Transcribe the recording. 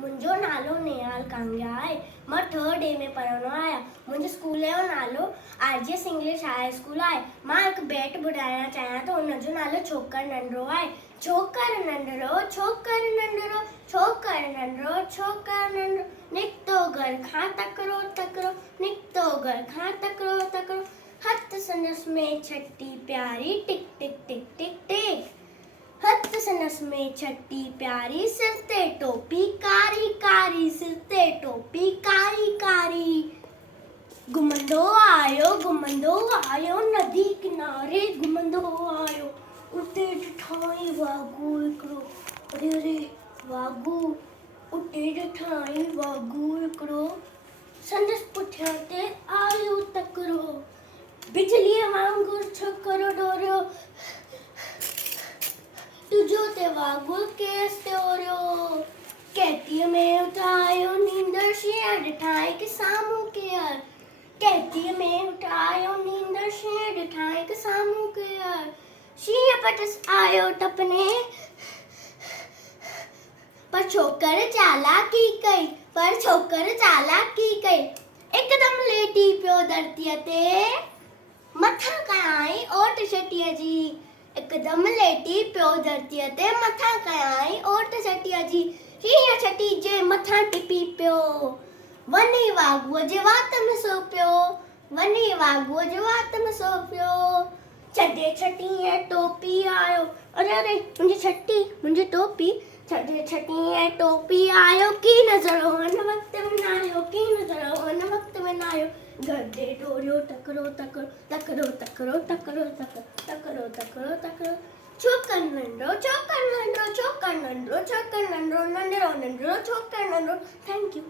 मुंहिंजो नालो नेहाल कांगड़ा आहे। मां 3rd A में पढ़ंदो आहियां। मुंहिंजे स्कूल जो नालो RGS इंग्लिश हाई स्कूल आहे। मां हिकु बेट ॿुधाइणु चाहियां थो, हुनजो नालो छोकर नंढिड़ो आहे। छोकर नंढिड़ो, छोकर नंढिड़ो, छोकर नंढिड़ो, छोकर नंढिड़ो, निकितो घर खां तकिड़ो तकिड़ो, निकितो घर खां तकिड़ो तकिड़ो, हथ संदसि में छटी प्यारी, टिक टिक टिक टिक टिक, हथ संदसि में छटी प्यारी, सिर ते टोपी कारी कारी, सिर ते टोपी कारी कारी, घुमंदो आयो नदी किनारे, घुमंदो आयो, उते ॾिठई वाघू हिकिड़ो, अरे अरे वाघू, उते ॾिठई वाघू हिकिड़ो, संदसि पुठियां ते आयो तकिड़ो, बिजलीअ वांगुरु छोकिरो डोरियो, तुझो ते वाघुर केस ते ओरियो, कैतीअ में उठायो नींदर शींहं ॾिठाई कि साम्हूं केर, कैतीअ में उठायो नींदर शींहं ॾिठाई कि साम्हूं केर, शींहं पटस आयो टपने, पर छोकर चालाकी कई, हिकदमि लेटी पियो धरतीअ ते, मथां कयाई ओट छटीअ जी, हिकदमि लेटी पियो धरतीअ ते, मथां कयाई ओट छटीअ जी, शींहं छटी जे मथां टिपी पियो, वञी वाघूअ जे वात में सो पियो, वञी वाघूअ जे वात में सो पियो, छॾे छटीअ टोपी आयो, अरे अरे मुंहिंजी टोपी, छॾे छटीअ टोपी आयो, की नज़रो हुन वक़्त में न आयो, की नज़रो हुन वक़्त में न आयो, गॾे डोरियो तकिड़ो तकिड़ो, तकिड़ो तकिड़ो तकिड़ो तकिड़ो, तकिड़ो तकिड़ो तकिड़ो, छोकर नंढिड़ो, छोकर नंढिड़ो, छोकर नंढिड़ो, छोकर नंढिड़ो, नंढिड़ो नंढिड़ो, छोकर नंढिड़ो, थैंक यू।